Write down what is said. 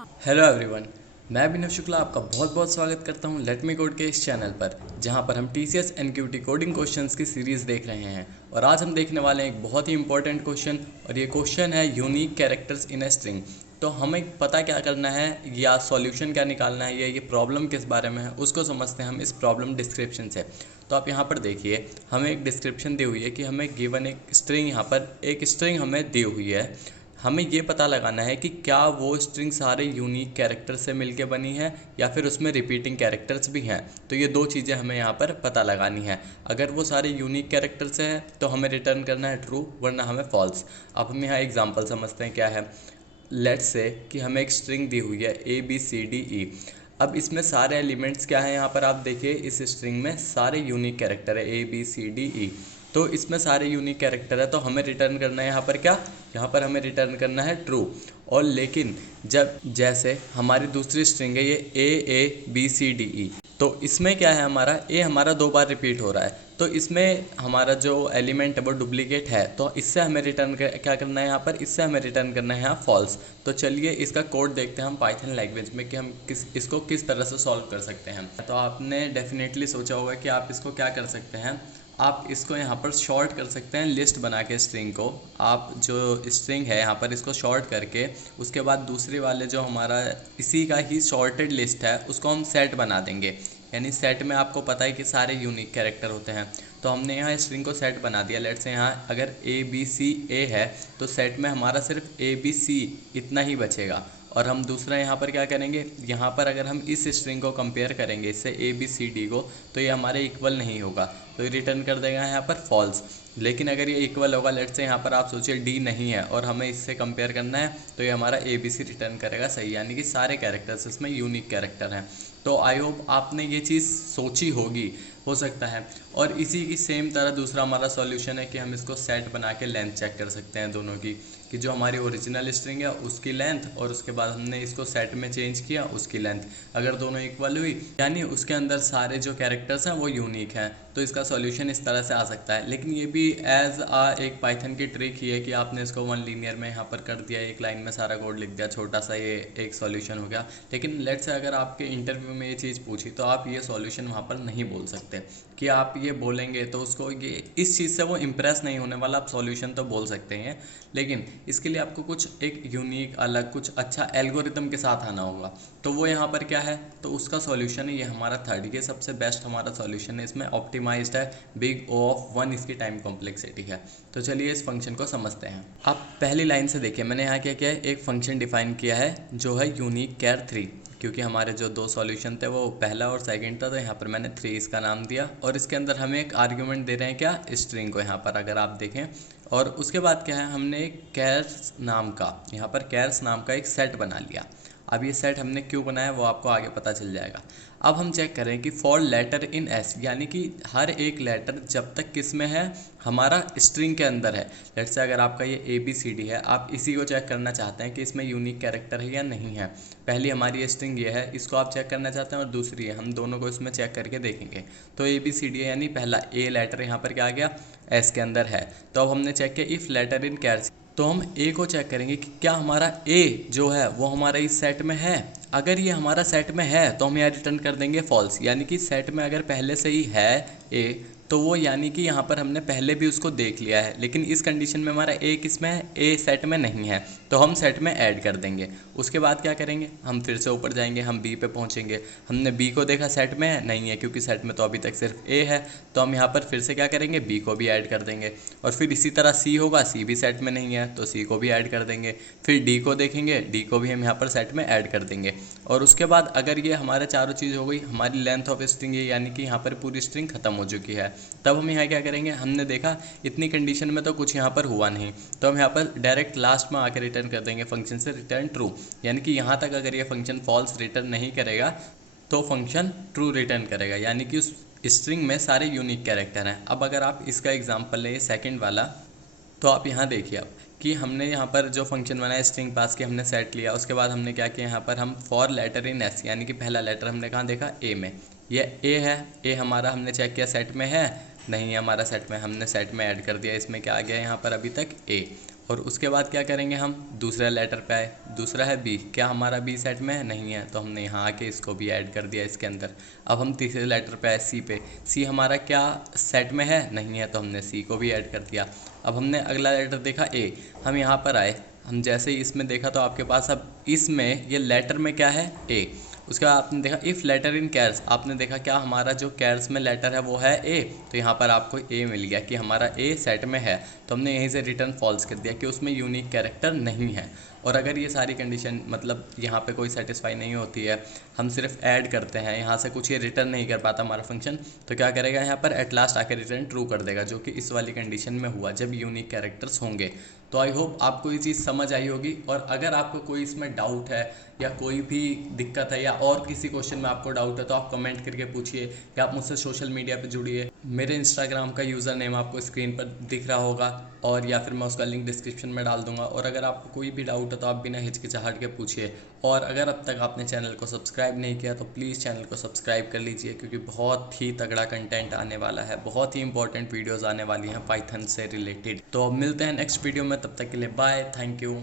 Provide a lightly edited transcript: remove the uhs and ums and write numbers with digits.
Hello everyone, मैं अभिनव शुक्ला आपका बहुत बहुत स्वागत करता हूं लेट मी कोड के इस चैनल पर, जहां पर हम टीसीएस एनक्यूटी कोडिंग क्वेश्चंस की सीरीज़ देख रहे हैं। और आज हम देखने वाले हैं एक बहुत ही इंपॉर्टेंट क्वेश्चन, और ये क्वेश्चन है unique characters in a string. तो हमें पता क्या करना है या सॉल्यूशन क्या निकालना है या ये प्रॉब्लम किस बारे में है, उसको समझते हैं हम इस प्रॉब्लम डिस्क्रिप्शन से। तो आप यहाँ पर देखिए, हमें एक डिस्क्रिप्शन दी हुई है कि हमें गिवन एक स्ट्रिंग, यहाँ पर एक स्ट्रिंग हमें दी हुई है। हमें ये पता लगाना है कि क्या वो स्ट्रिंग सारे यूनिक कैरेक्टर से मिलके बनी है या फिर उसमें रिपीटिंग कैरेक्टर्स भी हैं। तो ये दो चीज़ें हमें यहाँ पर पता लगानी है। अगर वो सारे यूनिक कैरेक्टर से है तो हमें रिटर्न करना है ट्रू, वरना हमें फॉल्स। अब हम यहाँ एग्जांपल समझते हैं क्या है। लेट्स से कि हमें एक स्ट्रिंग दी हुई है ABCDE। अब इसमें सारे एलिमेंट्स क्या हैं, यहाँ पर आप देखिए इस स्ट्रिंग में सारे यूनिक कैरेक्टर है ABCDE। तो इसमें सारे यूनिक कैरेक्टर है, तो हमें रिटर्न करना है यहाँ पर क्या, यहाँ पर हमें रिटर्न करना है ट्रू। और लेकिन जब जैसे हमारी दूसरी स्ट्रिंग है ये AABCDE, तो इसमें क्या है, हमारा ए हमारा 2 बार रिपीट हो रहा है, तो इसमें हमारा जो एलिमेंट है वो डुप्लीकेट है। तो इससे हमें रिटर्न क्या करना है, यहाँ पर इससे हमें रिटर्न करना है यहाँ फॉल्स। तो चलिए इसका कोड देखते हैं हम पाइथन लैंग्वेज में कि हम इसको किस तरह से सॉल्व कर सकते हैं। तो आपने डेफिनेटली सोचा होगा कि आप इसको क्या कर सकते हैं, आप इसको यहाँ पर शॉर्ट कर सकते हैं लिस्ट बना के। स्ट्रिंग को आप जो स्ट्रिंग है यहाँ पर इसको शॉर्ट करके, उसके बाद दूसरे वाले जो हमारा इसी का ही शॉर्टेड लिस्ट है उसको हम सेट बना देंगे। यानी सेट में आपको पता है कि सारे यूनिक कैरेक्टर होते हैं, तो हमने यहाँ स्ट्रिंग को सेट बना दिया। लेट्स से यहाँ अगर ABCA है तो सेट में हमारा सिर्फ ABC इतना ही बचेगा। और हम दूसरा यहाँ पर क्या करेंगे, यहाँ पर अगर हम इस स्ट्रिंग को कंपेयर करेंगे इससे ABCD को, तो ये हमारे इक्वल नहीं होगा, तो ये रिटर्न कर देगा यहाँ पर फॉल्स। लेकिन अगर ये इक्वल होगा, लेट्स से यहाँ पर आप सोचिए D नहीं है और हमें इससे कंपेयर करना है, तो ये हमारा ABC रिटर्न करेगा सही, यानी कि सारे कैरेक्टर्स इसमें यूनिक कैरेक्टर हैं। तो आई होप आपने ये चीज़ सोची होगी, हो सकता है। और इसी की सेम तरह दूसरा हमारा सॉल्यूशन है कि हम इसको सेट बना के लेंथ चेक कर सकते हैं दोनों की, कि जो हमारी ओरिजिनल स्ट्रिंग है उसकी लेंथ और उसके बाद हमने इसको सेट में चेंज किया उसकी लेंथ, अगर दोनों इक्वल हुई यानी उसके अंदर सारे जो कैरेक्टर्स हैं वो यूनिक हैं, तो इसका सॉल्यूशन इस तरह से आ सकता है। लेकिन ये भी एज एक पाइथन की ट्रिक ही है कि आपने इसको वन लीनियर में यहाँ पर कर दिया, एक लाइन में सारा कोड लिख दिया, छोटा सा ये एक सॉल्यूशन हो गया। लेकिन लेट्स से अगर आपके इंटरव्यू में ये चीज़ पूछी तो आप ये सॉल्यूशन वहाँ पर नहीं बोल सकते, कि आप ये बोलेंगे तो उसको ये इस चीज़ से वो इम्प्रेस नहीं होने वाला। आप सॉल्यूशन तो बोल सकते हैं, लेकिन इसके लिए आपको कुछ एक यूनिक अलग कुछ अच्छा एल्गोरिथम के साथ आना होगा। तो वो यहाँ पर क्या है, तो उसका सॉल्यूशन है ये हमारा थर्ड, ये सबसे बेस्ट हमारा सॉल्यूशन है। इसमें ऑप्टिमाइज्ड है, बिग O ऑफ 1 इसकी टाइम कॉम्प्लेक्सिटी है। तो चलिए इस फंक्शन को समझते हैं। आप पहली लाइन से देखिए, मैंने यहाँ क्या किया है, एक फंक्शन डिफाइन किया है जो है यूनिक कैर 3, क्योंकि हमारे जो दो सॉल्यूशन थे वो पहला और सेकंड था, तो यहाँ पर मैंने 3 इसका नाम दिया। और इसके अंदर हमें एक आर्ग्यूमेंट दे रहे हैं क्या, स्ट्रिंग को, यहाँ पर अगर आप देखें। और उसके बाद क्या है, हमने एक कैर्स नाम का, यहाँ पर कैर्स नाम का एक सेट बना लिया। अब ये सेट हमने क्यों बनाया वो आपको आगे पता चल जाएगा। अब हम चेक करें कि फॉर लेटर इन S, यानी कि हर एक लेटर जब तक किस में है, हमारा स्ट्रिंग के अंदर है। लेट्स से अगर आपका ये ABCD है, आप इसी को चेक करना चाहते हैं कि इसमें यूनिक कैरेक्टर है या नहीं है। पहली हमारी स्ट्रिंग ये है, इसको आप चेक करना चाहते हैं, और दूसरी है, हम दोनों को इसमें चेक करके देखेंगे। तो ABCD है, यानी पहला A लेटर यहाँ पर क्या आ गया, S के अंदर है। तो अब हमने चेक किया इफ़ लेटर इन कैर्स, तो हम A को चेक करेंगे कि क्या हमारा A जो है वो हमारा इस सेट में है। अगर ये हमारा सेट में है तो हम यहाँ रिटर्न कर देंगे फॉल्स, यानी कि सेट में अगर पहले से ही है A, तो वो यानी कि यहाँ पर हमने पहले भी उसको देख लिया है। लेकिन इस कंडीशन में हमारा A किस में है, A सेट में नहीं है, तो हम सेट में ऐड कर देंगे। उसके बाद क्या करेंगे, हम फिर से ऊपर जाएंगे, हम B पे पहुँचेंगे। हमने B को देखा, सेट में है नहीं है, क्योंकि सेट में तो अभी तक सिर्फ A है, तो हम यहाँ पर फिर से क्या करेंगे, B को भी ऐड कर देंगे। और फिर इसी तरह C होगा, C भी सेट में नहीं है तो C को भी ऐड कर देंगे। फिर D को देखेंगे, D को भी हम यहाँ पर सेट में ऐड कर देंगे। और उसके बाद अगर ये हमारे चारों चीज़ हो गई, हमारी लेंथ ऑफ स्ट्रिंग ये, यानी कि यहाँ पर पूरी स्ट्रिंग खत्म हो चुकी है, तब हम यहाँ क्या करेंगे, हमने देखा इतनी कंडीशन में तो कुछ यहाँ पर हुआ नहीं, तो हम यहाँ पर डायरेक्ट लास्ट में आकर रिटर्न कर देंगे फंक्शन से रिटर्न ट्रू। यानी कि यहाँ तक अगर ये फंक्शन फॉल्स रिटर्न नहीं करेगा तो फंक्शन ट्रू रिटर्न करेगा, यानी कि उस स्ट्रिंग में सारे यूनिक कैरेक्टर हैं। अब अगर आप इसका एग्जाम्पल लें सेकेंड वाला, तो आप यहाँ देखिए अब कि हमने यहाँ पर जो फंक्शन बनाया, स्ट्रिंग पास की, हमने सेट लिया। उसके बाद हमने क्या किया, यहाँ पर हम फॉर लेटर इन S, यानी कि पहला लेटर हमने कहाँ देखा, A में, ये A है। A हमारा हमने चेक किया सेट में है नहीं है, हमारा सेट में, हमने सेट में ऐड कर दिया। इसमें क्या आ गया यहाँ पर अभी तक A। और उसके बाद क्या करेंगे, हम दूसरे लेटर पे आए, दूसरा है बी, क्या हमारा बी सेट में है, नहीं है, तो हमने यहाँ आके इसको भी ऐड कर दिया इसके अंदर। अब हम तीसरे लेटर पे आए सी पे, सी हमारा क्या सेट में है, नहीं है, तो हमने सी को भी ऐड कर दिया। अब हमने अगला लेटर देखा ए, हम यहाँ पर आए, हम जैसे ही इसमें देखा तो आपके पास अब इसमें ये लेटर में क्या है, ए। उसके बाद आपने देखा इफ़ लेटर इन कैर्स, आपने देखा क्या हमारा जो कैर्स में लेटर है वो है ए, तो यहाँ पर आपको ए मिल गया कि हमारा ए सेट में है, तो हमने यहीं से रिटर्न फॉल्स कर दिया कि उसमें यूनिक कैरेक्टर नहीं है। और अगर ये सारी कंडीशन मतलब यहाँ पे कोई सेटिस्फाई नहीं होती है, हम सिर्फ ऐड करते हैं, यहाँ से कुछ ये रिटर्न नहीं कर पाता हमारा फंक्शन, तो क्या करेगा यहाँ पर एट लास्ट आकर रिटर्न ट्रू कर देगा, जो कि इस वाली कंडीशन में हुआ जब यूनिक कैरेक्टर्स होंगे। तो आई होप आपको ये चीज़ समझ आई होगी। और अगर आपको कोई इसमें डाउट है या कोई भी दिक्कत है या और किसी क्वेश्चन में आपको डाउट है तो आप कमेंट करके पूछिए, या आप मुझसे सोशल मीडिया पे जुड़िए। मेरे इंस्टाग्राम का यूज़र नेम आपको स्क्रीन पर दिख रहा होगा, और या फिर मैं उसका लिंक डिस्क्रिप्शन में डाल दूंगा। और अगर आपको कोई भी डाउट है तो आप बिना हिचकिचाहट के पूछिए। और अगर अब तक आपने चैनल को सब्सक्राइब नहीं किया तो प्लीज़ चैनल को सब्सक्राइब कर लीजिए, क्योंकि बहुत ही तगड़ा कंटेंट आने वाला है, बहुत ही इंपॉर्टेंट वीडियोज़ आने वाली हैं पाइथन से रिलेटेड। तो अब मिलते हैं नेक्स्ट वीडियो में, तब तक के लिए बाय, थैंक यू।